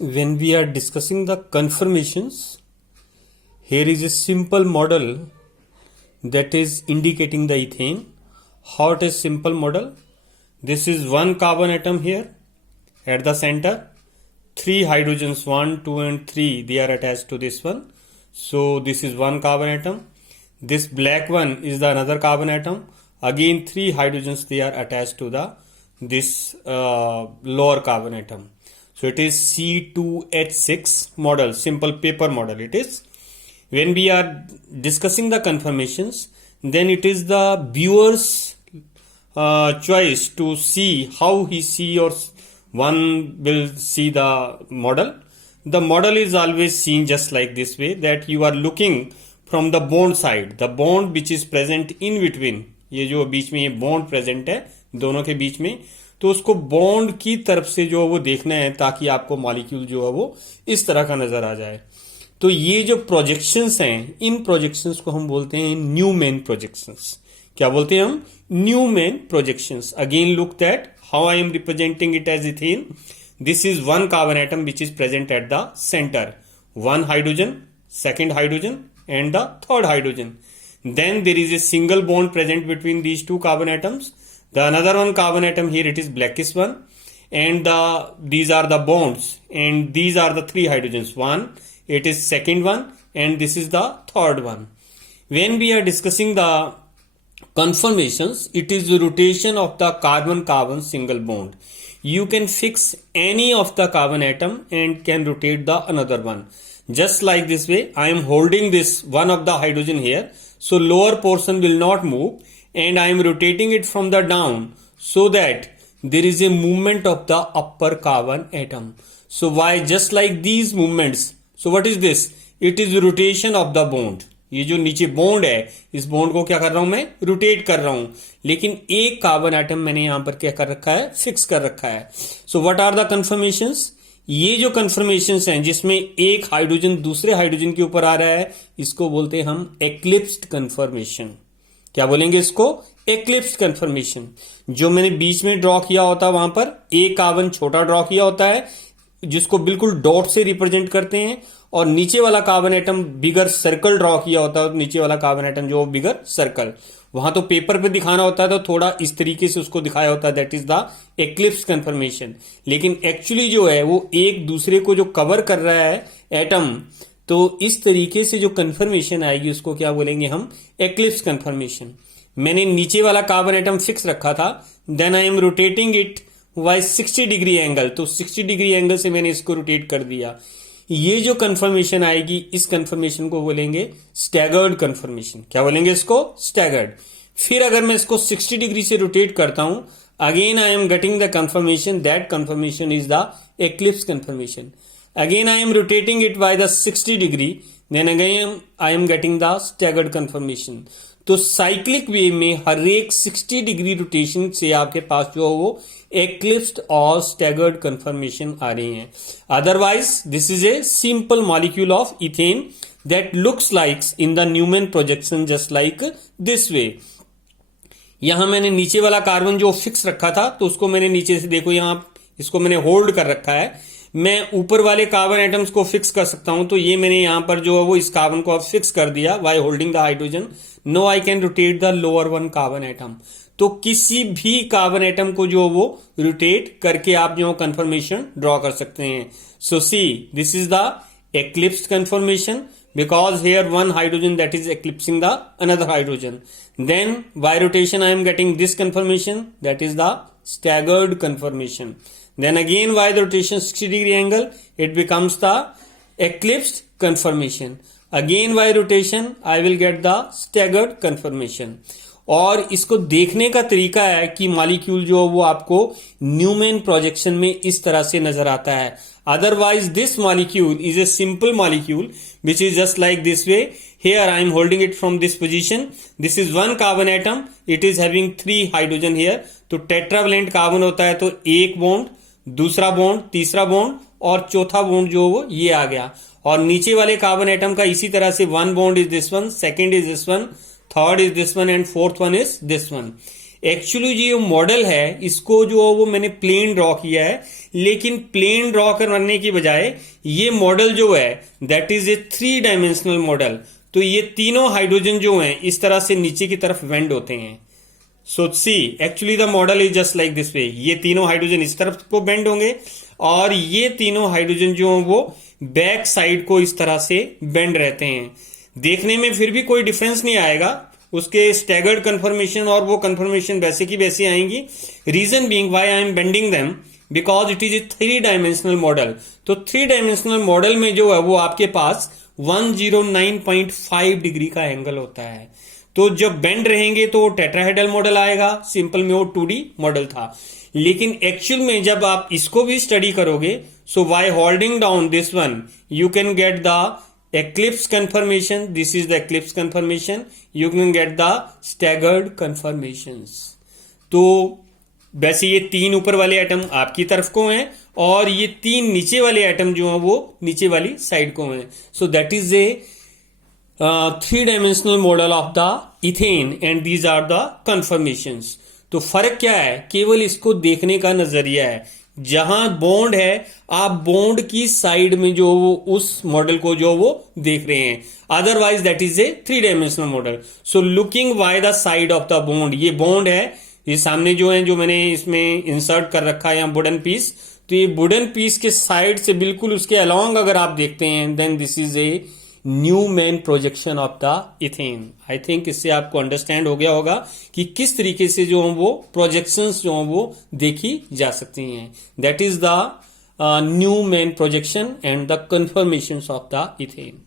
When we are discussing the conformations, here is a simple model that is indicating the ethane. How it is simple model? This is one carbon atom here at the center. Three hydrogens, 1, 2 and 3, they are attached to this one. So this is one carbon atom. This black one is the another carbon atom. Again three hydrogens, they are attached to this lower carbon atom. So it is C2H6 model, simple paper model it is. When we are discussing the conformations, then it is the viewer's choice to see how he see or one will see the model. The model is always seen just like this way, that you are looking from the bond side, the bond which is present in between. ये जो बीच में ये bond present है दोनों के बीच में, तो उसको बॉन्ड की तरफ से जो वो देखना है ताकि आपको मॉलिक्यूल जो है वो इस तरह का नजर आ जाए. तो ये जो प्रोजेक्शंस हैं, इन प्रोजेक्शंस को हम बोलते हैं न्यूमैन प्रोजेक्शंस. क्या बोलते हैं हम? Newman projections. Again look that how I am representing it as ethane. This is one carbon atom which is present at the center. One hydrogen, second hydrogen and the third hydrogen. Then there is a single bond present between these two carbon atoms. The another one carbon atom here, it is blackish one. And these are the bonds. And these are the three hydrogens. One, it is second one and this is the third one. When we are discussing the conformations, it is the rotation of the carbon-carbon single bond. You can fix any of the carbon atom and can rotate the another one. Just like this way, I am holding this one of the hydrogen here. So lower portion will not move and I am rotating it from the down so that there is a movement of the upper carbon atom. So why just like these movements? So what is this? It is rotation of the bond. ये जो नीचे bond है, इस bond को क्या कर रहा हूं मैं? रोटेट कर रहा हूं. लेकिन एक कार्बन एटम मैंने यहां पर क्या कर रखा है? फिक्स कर रखा है. So what are the confirmations? ये जो कन्फर्मेशंस हैं जिसमें एक हाइड्रोजन दूसरे हाइड्रोजन के ऊपर आ रहा है, इसको बोलते हैं हम एक्लिप्स्ड कन्फर्मेशन. क्या बोलेंगे इसको? एक्लिप्स्ड कन्फर्मेशन. जो मैंने बीच में ड्रॉ किया होता है वहां पर एक कार्बन छोटा ड्रॉ किया होता है जिसको बिल्कुल डॉट से रिप्रेजेंट करते हैं, और नीचे वाला कार्बन एटम बिगर सर्कल ड्रॉ किया होता है. नीचे वाला कार्बन एटम जो बिगर सर्कल, वहां तो पेपर पे दिखाना होता है तो थोड़ा इस तरीके से उसको दिखाया होता है. That is the eclipse confirmation. लेकिन एक्चुअली जो है वो एक दूसरे को जो कवर कर रहा है एटम, तो इस तरीके से जो कन्फर्मेशन आएगी उसको क्या बोलेंगे हम? Eclipse confirmation. मैंने नीचे वाला कार्बन एटम फिक्स रखा था, then I am rotating it by 60 degree angle. तो 60 डिग्री एंगल से मैंने इसको रोटेट कर दिया. ये जो कंफर्मेशन आएगी, इस कंफर्मेशन को बोलेंगे स्टैगर्ड कंफर्मेशन. क्या बोलेंगे इसको? स्टैगर्ड. फिर अगर मैं इसको 60 डिग्री से रोटेट करता हूं, again I am getting the conformation. That conformation is the eclipse conformation. Again I am rotating it by the 60 degree, then again I am getting the staggered conformation. तो cyclic way में हर एक 60 degree rotation से आपके पास जो है वो एक्लिप्स्ड और स्टैगर्ड कंफर्मेशन आ रही हैं. Otherwise this is a simple molecule of ethane that looks like in the Newman projection just like this way. यहां मैंने नीचे वाला कार्बन जो फिक्स रखा था तो उसको मैंने नीचे से देखो यहां इसको मैंने होल्ड कर रखा है. मैं ऊपर वाले कार्बन एटम्स को फिक्स कर सकता हूं, तो ये मैंने यहां पर जो है वो इस कार्बन को अब फिक्स कर दिया by holding the hydrogen. No I can rotate the lower one carbon atom. तो किसी भी कार्बन एटम को जो वो रोटेट करके आप जो कंफर्मेशन ड्रॉ कर सकते हैं. So see this is the eclipsed conformation because here one hydrogen that is eclipsing the another hydrogen. Then by rotation I am getting this conformation, that is the staggered conformation. Then again by the rotation 60 degree angle it becomes the eclipsed conformation. Again by rotation I will get the staggered conformation. और इसको देखने का तरीका है कि molecule जो वो आपको न्यूमैन प्रोजेक्शन में इस तरह से नजर आता है. Otherwise this molecule is a simple molecule which is just like this way. Here I am holding it from this position. This is one carbon atom. It is having 3 hydrogen here. तो टेट्रावलेंट carbon होता है तो एक bond, दूसरा bond, तीसरा bond और चौथा bond जो वो ये आ गया. और नीचे वाले कार्बन एटम का इसी तरह से one bond is this one, second is this one, third is this one and fourth one is this one. Actually जो मॉडल है इसको जो वो मैंने प्लेन ड्रॉ किया है, लेकिन प्लेन ड्रॉ करने की बजाय ये मॉडल जो है that is a 3 dimensional model. तो ये तीनों हाइड्रोजन जो हैं इस तरह से नीचे की तरफ वेंड होते हैं। So see actually the model is just like this way. ये तीनों हाइड्रोजन इस तरफ को बेंड होंगे और ये तीनों हाइड्रोजन जो हैं वो बैक साइड को इस तरह से बेंड रहते हैं। देखने में फिर भी कोई डिफरेंस नहीं आएगा, उसके स्टैगर्ड कन्फर्मेशन और वो कन्फर्मेशन वैसे की वैसी आएंगी। Reason being why I am bending them because it is a 3 dimensional model. तो 3 डायमेंशनल मॉडल में जो है वो आपके पास 109.5 डिग्री का एंगल होता है। तो जब बेंड रहेंगे तो टेट्राहेड्रल मॉडल आएगा, सिंपल में वो 2D मॉडल था। लेकिन एक्चुअल में जब आप इसको भी स्टडी करोगे, so by holding down this one you can get the eclipse conformation. This is the eclipse conformation. You can get the staggered conformations. तो वैसे ये 3 ऊपर वाले एटम आपकी तरफ को हैं और ये 3 नीचे वाले एटम जो हैं वो नीचे वाली साइड को हैं। So that is a 3 dimensional model of the ethane and these are the confirmations. तो फर्क क्या है? केवल इसको देखने का नजरिया है। जहां बॉन्ड है आप बॉन्ड की साइड में जो वो उस मॉडल को जो वो देख रहे हैं, otherwise that is a 3 dimensional model. So looking by the side of the bond, ये बॉन्ड है, ये सामने जो है जो मैंने इसमें इंसर्ट कर रखा है यहाँ वुडन पीस, तो ये वुडन पीस के साइड से बिल्कुल उसके अलोंग अगर आप देखते हैं then this is a Newman projection of the ethane. I think इससे आपको अंडरस्टैंड हो गया होगा कि किस तरीके से जो वो प्रोजेक्शंस जो वो देखी जा सकती हैं। That is the Newman projection and the confirmations of the ethane.